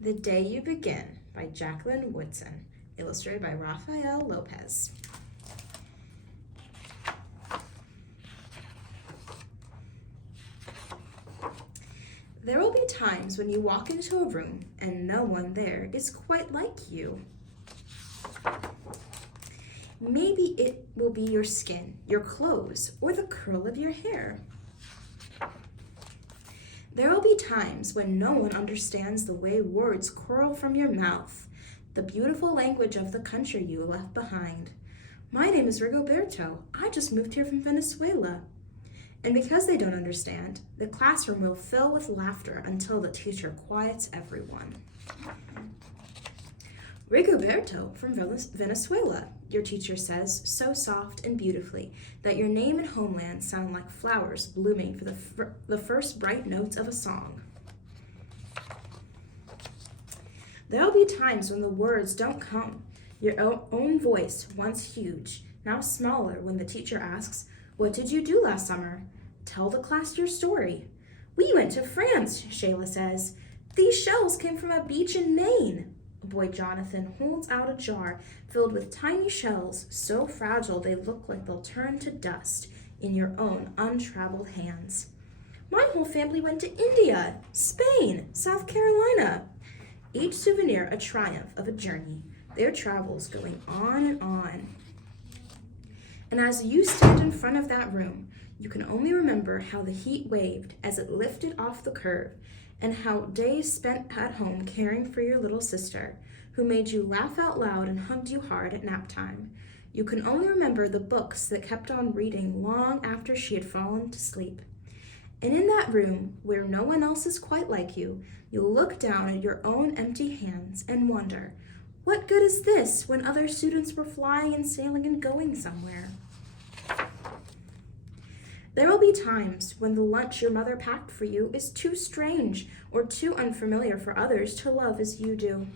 The Day You Begin by Jaqueline Woodson, illustrated by Rafael Lopez. There will be times when you walk into a room and no one there is quite like you. Maybe it will be your skin, your clothes, or the curl of your hair. There will be times when no one understands the way words curl from your mouth, the beautiful language of the country you left behind. My name is Rigoberto. I just moved here from Venezuela. And because they don't understand, the classroom will fill with laughter until the teacher quiets everyone. Rigoberto from Venezuela, your teacher says, so soft and beautifully that your name and homeland sound like flowers blooming for the first bright notes of a song. There will be times when the words don't come. Your own voice, once huge, now smaller when the teacher asks, "What did you do last summer?" Tell the class your story. "We went to France," Shayla says. "These shells came from a beach in Maine." Boy Jonathan holds out a jar filled with tiny shells, so fragile they look like they'll turn to dust in your own untraveled hands. "My whole family went to India, Spain, South Carolina." Each souvenir a triumph of a journey, their travels going on and on. And as you stand in front of that room, you can only remember how the heat waved as it lifted off the curve, and how days spent at home caring for your little sister, who made you laugh out loud and hugged you hard at nap time. You can only remember the books that kept on reading long after she had fallen to sleep. And in that room, where no one else is quite like you, you'll look down at your own empty hands and wonder, what good is this when other students were flying and sailing and going somewhere? There will be times when the lunch your mother packed for you is too strange or too unfamiliar for others to love as you do.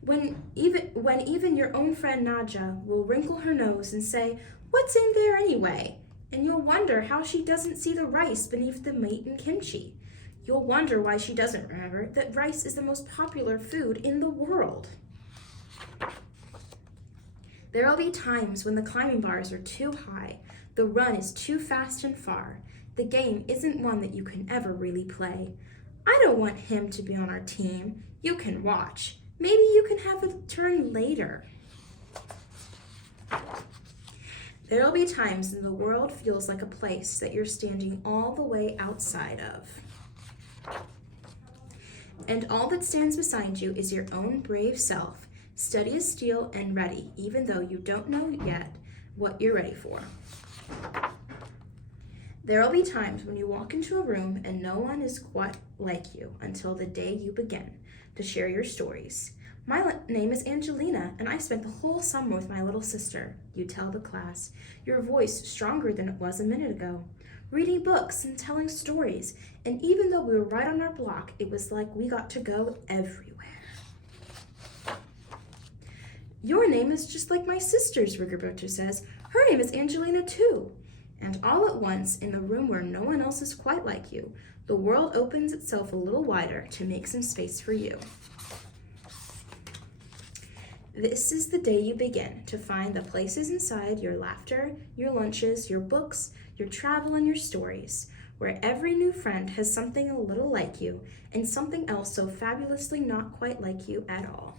When even your own friend Nadja will wrinkle her nose and say, "What's in there anyway?" And you'll wonder how she doesn't see the rice beneath the meat and kimchi. You'll wonder why she doesn't remember that rice is the most popular food in the world. There will be times when the climbing bars are too high, the run is too fast and far. The game isn't one that you can ever really play. "I don't want him to be on our team." You can watch. Maybe you can have a turn later. There will be times when the world feels like a place that you're standing all the way outside of. And all that stands beside you is your own brave self, steady as steel and ready, even though you don't know yet what you're ready for. There will be times when you walk into a room and no one is quite like you until the day you begin to share your stories. "My name is Angelina, and I spent the whole summer with my little sister," you tell the class, your voice stronger than it was a minute ago, reading books and telling stories, and even though we were right on our block, it was like we got to go everywhere. "Your name is just like my sister's," Rigoberto says. "Her name is Angelina too." And all at once, in the room where no one else is quite like you, the world opens itself a little wider to make some space for you. This is the day you begin to find the places inside your laughter, your lunches, your books, your travel, and your stories, where every new friend has something a little like you and something else so fabulously not quite like you at all.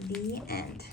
The end.